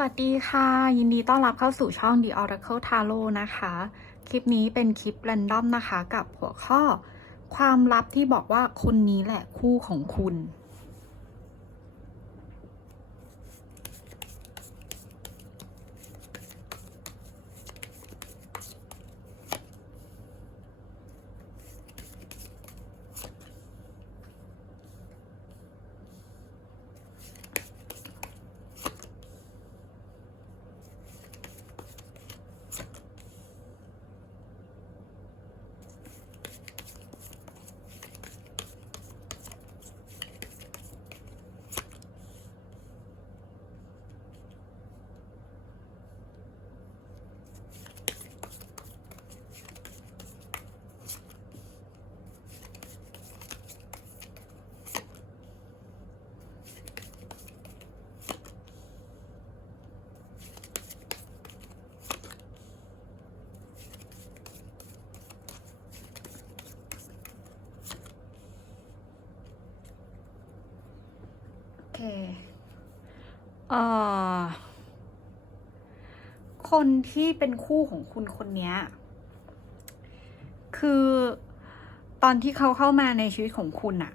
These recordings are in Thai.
วัสดีค่ะ ยินดีต้อนรับเข้าสู่ช่อง The Oracle Tarot นะคะ คลิปนี้เป็นคลิปแรนดอมนะคะ กับหัวข้อ ความลับที่บอกว่าคนนี้แหละคู่ของคุณ คนที่เป็นคู่ของคุณคนนี้คือตอนที่เขาเข้ามาในชีวิตของคุณอะ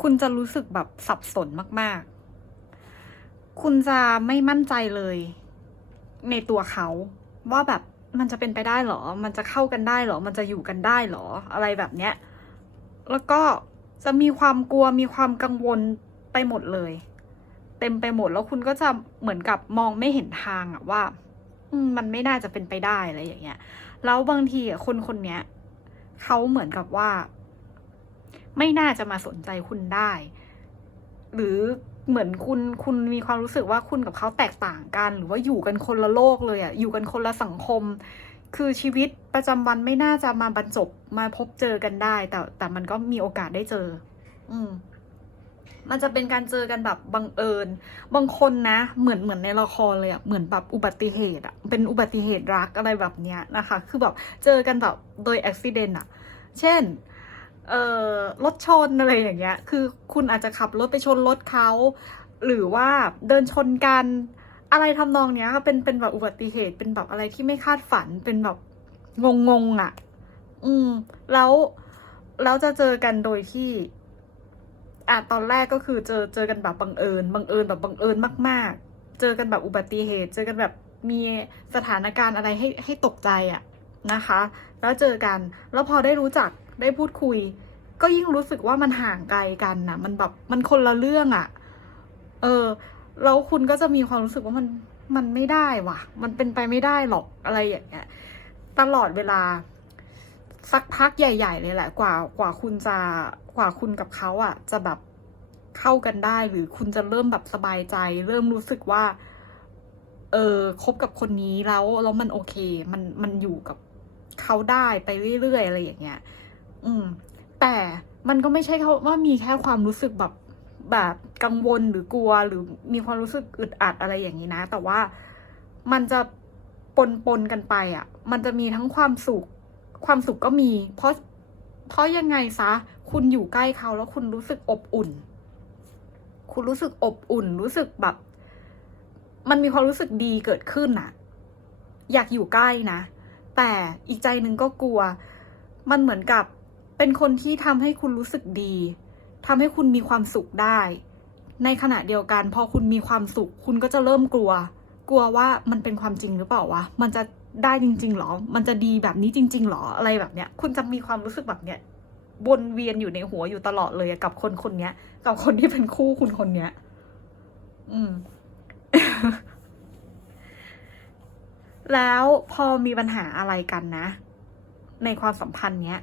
คุณจะรู้สึกแบบสับสนมาก ๆ คุณจะไม่มั่นใจเลย ในตัวเขาว่าแบบมันจะเป็นไปได้เหรอ มันจะเข้ากันได้เหรอ มันจะอยู่กันได้เหรอ อะไรแบบเนี้ย แล้วก็จะมีความกลัว มีความกังวลไปหมดเลย ต็มไปหมด แล้วคุณก็จะเหมือนกับมองไม่เห็นทางอะว่ามันไม่น่าจะเป็นไปได้อะไรอย่างเงี้ย แล้วบางทีอะคนคนเนี้ยเขาเหมือนกับว่า ไม่น่าจะมาสนใจคุณได้ หรือเหมือนคุณคุณมีความรู้สึกว่าคุณกับเขาแตกต่างกัน หรือว่าอยู่กันคนละโลกเลยอะอยู่กันคนละสังคม คือชีวิตประจำวันไม่น่าจะมาบรรจบมาพบเจอกันได้ แต่แต่มันก็มีโอกาสได้เจอ อืม มันจะเป็นการเจอกันแบบบังเอิญ บางคนนะ เหมือนเหมือนในละครเลยอะเหมือนแบบอุบัติเหตุอะเป็นอุบัติเหตุรักอะไรแบบเนี้ยนะคะ คือแบบเจอกันแบบโดยอุบิเหตุอะเช่น เอ่อ รถชนอะไรอย่างเงี้ย คือคุณอาจจะขับรถไปชนรถเขา หรือว่าเดินชนกัน อะไรทำนองเนี้ยเป็นเป็นแบบอุบัติเหตุ เป็นแบบอะไรที่ไม่คาดฝัน เป็นแบบงงงๆอะอืม แล้ว แล้วจะเจอกันโดยที่ อะตอนแรกก็คือเจอเจอกันแบบบังเอิญบังเอิญแบบบังเอิญมาก ๆ เจอกันแบบอุบัติเหตุ เจอกันแบบมีสถานการณ์อะไรให้ให้ตกใจอะนะคะ แล้วเจอกันแล้วพอได้รู้จักได้พูดคุย ก็ยิ่งรู้สึกว่ามันห่างไกลกันน่ะมันแบบมันคนละเรื่องอะ่ะเออแล้วคุณก็จะมีความรู้สึกว่ามันมันไม่ได้ว่ะ มันเป็นไปไม่ได้หรอกอะไรอย่างเงี้ยตลอดเวลา สักพักใหญ่ ๆ เลยแหละกว่ากว่าคุณจะกว่าคุณกับเขาอะ จะแบบเข้ากันได้หรือคุณจะเริ่มแบบสบายใจ เริ่มรู้สึกว่า เออคบกับคนนี้แล้วแล้วมันโอเค มันมันอยู่กับเขาได้ไปเรื่อยๆอะไรอย่างเงี้ย อืม แต่มันก็ไม่ใช่เขาว่ามีแค่ความรู้สึกแบบแบบกังวลหรือกลัวหรือมีความรู้สึกอึดอัดอะไรอย่างนี้นะ แต่ว่ามันจะปนปนๆกันไปอะ มันจะมีทั้งความสุข ความสุขก็มี เพราะเพราะยังไงซะ คุณอยู่ใกล้เขาแล้วคุณรู้สึกอบอุ่น คุณรู้สึกอบอุ่น รู้สึกแบบ มันมีความรู้สึกดีเกิดขึ้นน่ะ อยากอยู่ใกล้นะ แต่อีกใจหนึ่งก็กลัว มันเหมือนกับเป็นคนที่ทำให้คุณรู้สึกดีทำให้คุณมีความสุขได้ ในขณะเดียวกัน พอคุณมีความสุข คุณก็จะเริ่มกลัว กลัวว่ามันเป็นความจริงหรือเปล่าวะ มันจะ ได้จริงๆหรอ มันจะดีแบบนี้จริง ๆหรออะไรแบบเนี้ย คุณจะมีความรู้สึกแบบเนี้ยวนเวียนอยู่ในหัวอยู่ตลอดเลยกับคนคนเนี้ย กับคนที่เป็นคู่คุณคนเนี้ย อืม แล้วพอมีปัญหาอะไรกันนะ ในความสัมพันธ์เนี้ย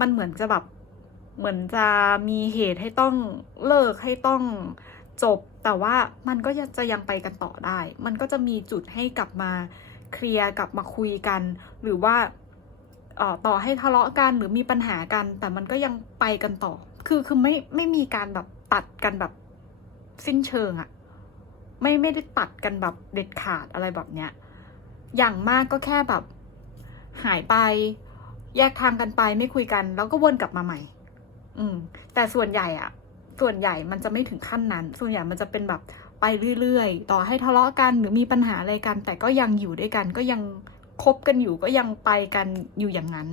มันเหมือนจะแบบ เหมือนจะมีเหตุให้ต้องเลิกให้ต้องจบ แต่ว่ามันก็จะยังไปกันต่อได้ มันก็จะมีจุดให้กลับมา เคลียร์กลับมาคุยกัน หรือว่าต่อให้ทะเลาะกันหรือมีปัญหากัน แต่มันก็ยังไปกันต่อ คือคือไม่ไม่มีการแบบตัดกันแบบสิ้นเชิงอะไม่ไม่ได้ตัดกันแบบเด็ดขาดอะไรแบบเนี้ย อย่างมากก็แค่แบบหายไป แยกทางกันไปไม่คุยกัน แล้วก็วนกลับมาใหม่ อืม แต่ส่วนใหญ่อะส่วนใหญ่มันจะไม่ถึงขั้นนั้น ส่วนใหญ่มันจะเป็นแบบ ไปเรื่อยๆ ต่อให้ทะเลาะกันหรือมีปัญหาอะไรกัน แต่ก็ยังอยู่ด้วยกันก็ยังคบกันอยู่ก็ยังไปกันอยู่อย่างนั้น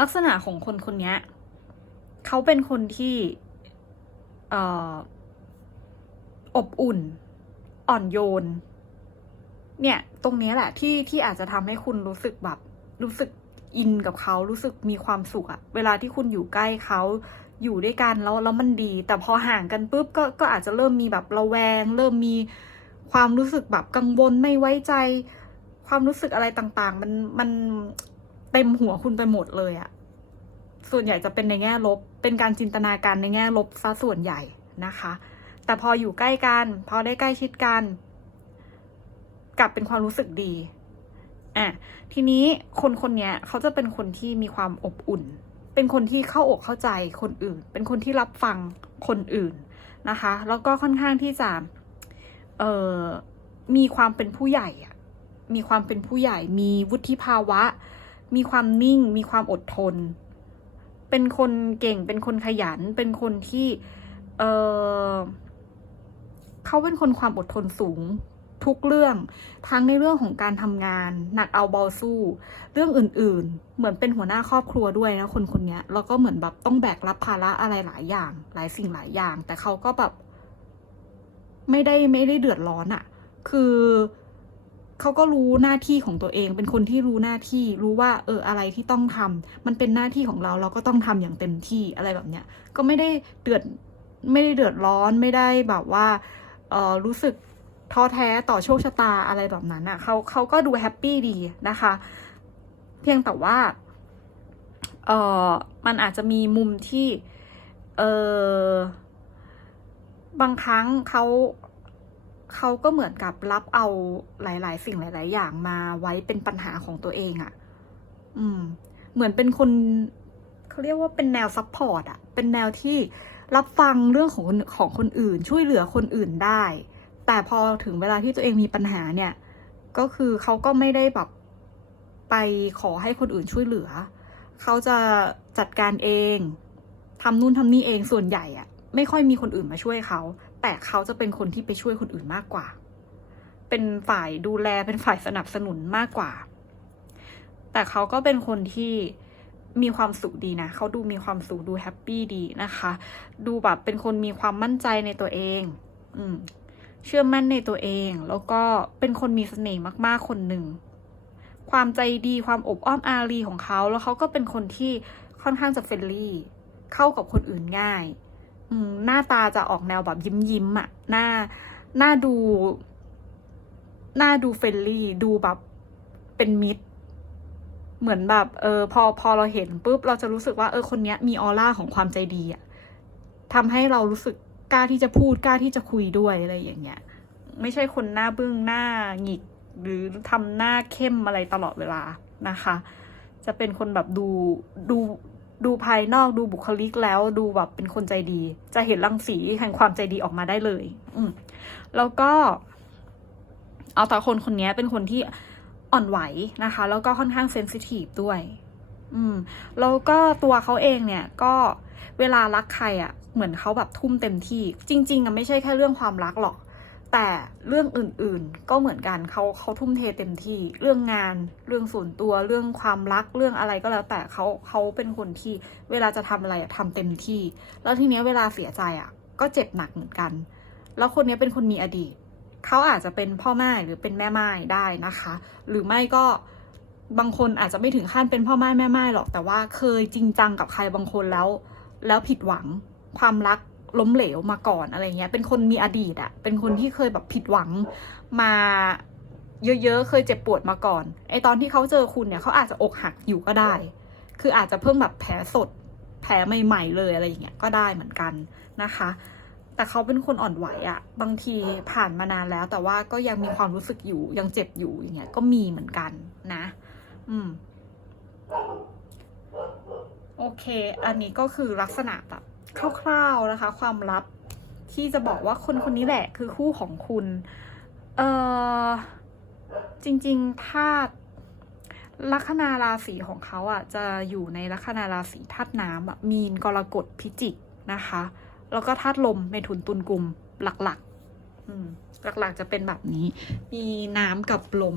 ลักษณะของคนคนนี้เขาเป็นคนที่อออบอุ่น อ่อนโยน เนี่ย ตรงนี้แหละที่ที่อาจจะทำให้คุณรู้สึกแบบ รู้สึกอินกับเขารู้สึกมีความสุขอะเวลาที่คุณอยู่ใกล้เขา อยู่ด้วยกันแล้วแล้วมันดี แต่พอห่างกันปุ๊บก็ก็อาจจะเริ่มมีแบบระแวง เริ่มมีความรู้สึกแบบกังวลไม่ไว้ใจ ความรู้สึกอะไรต่างๆ มันมันเต็มหัวคุณไปหมดเลยอะส่วนใหญ่จะเป็นในแง่ลบ เป็นการจินตนาการในแง่ลบซะส่วนใหญ่นะคะ แต่พออยู่ใกล้กัน พอได้ใกล้ชิดกัน กลับเป็นความรู้สึกดีอะทีนี้คนคนนี้เขาจะเป็นคนที่มีความอบอุ่น เป็นคนที่เข้าอกเข้าใจคนอื่น เป็นคนที่รับฟังคนอื่นนะคะ แล้วก็ค่อนข้างที่จะเอ่อมีความเป็นผู้ใหญ่อะมีความเป็นผู้ใหญ่ มีวุฒิภาวะ มีความนิ่ง มีความอดทน เป็นคนเก่ง เป็นคนขยัน เป็นคนที่ เออเขาเป็นคนความอดทนสูง ทุกเรื่อง ทั้งในเรื่องของการทำงาน หนักเอาเบาสู้ เรื่องอื่นๆ เหมือนเป็นหัวหน้าครอบครัวด้วยนะคนคนนี้แล้วก็เหมือนแบบต้องแบกรับภาระอะไรหลายอย่าง หลายสิ่งหลายอย่าง แต่เขาก็แบบ ไม่ได้ไม่ได้เดือดร้อนอะคือเขาก็รู้หน้าที่ของตัวเอง เป็นคนที่รู้หน้าที่ รู้ว่า เออ อะไรที่ต้องทำมันเป็นหน้าที่ของเรา เราก็ต้องทำอย่างเต็มที่อะไรแบบเนี้ย ก็ไม่ได้เดือด ไม่ได้เดือดร้อน ไม่ได้แบบว่า เออรู้สึก ท้อแท้ต่อโชคชะตาอะไรแบบนั้นอะ่ะเขาเขาก็ดูแฮปปี้ดีนะคะ เพียงแต่ว่าเออมันอาจจะมีมุมที่เออบางครั้งเขาเขาก็เหมือนกับรับเอาหลาย ๆ สิ่งหลาย ๆ อย่างมาไว้เป็นปัญหาของตัวเองอะ่ะ อืม เหมือนเป็นคนเขาเรียกว่าเป็นแนวซัพพอร์ตอะ เป็นแนวที่รับฟังเรื่องของคนของคนอื่น ช่วยเหลือคนอื่นได้ แต่พอถึงเวลาที่ตัวเองมีปัญหาเนี่ย ก็คือเขาก็ไม่ได้แบบไปขอให้คนอื่นช่วยเหลือ เขาจะจัดการเองทำนู่นทำนี่เองส่วนใหญ่อะไม่ค่อยมีคนอื่นมาช่วยเขา แต่เขาจะเป็นคนที่ไปช่วยคนอื่นมากกว่า เป็นฝ่ายดูแลเป็นฝ่ายสนับสนุนมากกว่า แต่เขาก็เป็นคนที่มีความสุขดีนะ เขาดูมีความสุขดูแฮปปี้ดีนะคะ ดูแบบเป็นคนมีความมั่นใจในตัวเอง อืม เชื่อมั่นในตัวเอง แล้วก็เป็นคนมีเสน่ห์มาก ๆ คนหนึ่ง ความใจดีความอบอ้อมอารีของเขา แล้วเขาก็เป็นคนที่ค่อนข้างจะเฟรนลี่ เข้ากับคนอื่นง่าย อืมหน้าตาจะออกแนวแบบยิ้มยิ้มๆอะหน้าหน้าดู หน้าดูเฟรนลี่ดูแบบเป็นมิตร เหมือนแบบ เออ พอพอเราเห็นปุ๊บเราจะรู้สึกว่าเออคนเนี้ยมีออร่าของความใจดีอะทำให้เรารู้สึก กล้าที่จะพูดกล้าที่จะคุยด้วยอะไรอย่างเงี้ย ไม่ใช่คนหน้าบึ้งหน้าหงิก หรือทำหน้าเข้มอะไรตลอดเวลานะคะ จะเป็นคนแบบดูดูดูภายนอกดูบุคลิกแล้วดูแบบเป็นคนใจดี จะเห็นรังสีแห่งความใจดีออกมาได้เลย อืมแล้วก็ เอาแต่คนคนนี้เป็นคนที่อ่อนไหวนะคะ แล้วก็ค่อนข้างเซนซิทีฟด้วย อืมแล้วก็ตัวเขาเองเนี่ย ก็เวลารักใครอะ่ะ เหมือนเขาแบบทุ่มเต็มที่จริงๆอะไม่ใช่แค่เรื่องความรักหรอก แต่เรื่องอื่นๆก็เหมือนกันเขาเขาทุ่มเทเต็มที่ เรื่องงาน เรื่องส่วนตัวเรื่องความรักเรื่องอะไรก็แล้วแต่เขาเขาเป็นคนที่เวลาจะทำอะไรอะทำเต็มที่ แล้วทีเนี้ยเวลาเสียใจอะ่ะก็เจ็บหนักเหมือนกัน แล้วคนนี้เป็นคนมีอดีตเขาอาจจะเป็นพ่อแม่หรือเป็นแม่ไม้ได้นะคะ หรือไม่ก็บางคนอาจจะไม่ถึงขั้นเป็นพ่อไม้แม่ไม้หรอกแต่ว่าเคยจริงจังกับใครบางคนแล้ว แล้วผิดหวัง ความรักล้มเหลวมาก่อนอะไรเงี้ย เป็นคนมีอดีตอะเป็นคนที่เคยแบบผิดหวังมาเยอะๆ เคยเจ็บปวดมาก่อน ไอตอนที่เขาเจอคุณเนี่ยเขาอาจจะอกหักอยู่ก็ได้ คืออาจจะเพิ่งแบบแผลสด แผลใหม่ ๆ เลยอะไรอย่างเงี้ย ก็ได้เหมือนกันนะคะ แต่เขาเป็นคนอ่อนไหวอะบางทีผ่านมานานแล้ว แต่ว่าก็ยังมีความรู้สึกอยู่ ยังเจ็บอยู่อย่างเงี้ย ก็มีเหมือนกันนะ อืม โอเค อันนี้ก็คือลักษณะแบบ คร่าวๆนะคะ ความลับที่จะบอกว่าคนคนนี้แหละคือคู่ของคุณ เออจริงๆถ้าลัคนาราศีของเขาอะ จะอยู่ในลัคนาราศีธาตุน้ำอะมีนกรกฎพิจิกนะคะ แล้วก็ธาตุลมเมถุนตุลกลุ่มหลักๆหลักๆจะเป็นแบบนี้ มีน้ำกับลม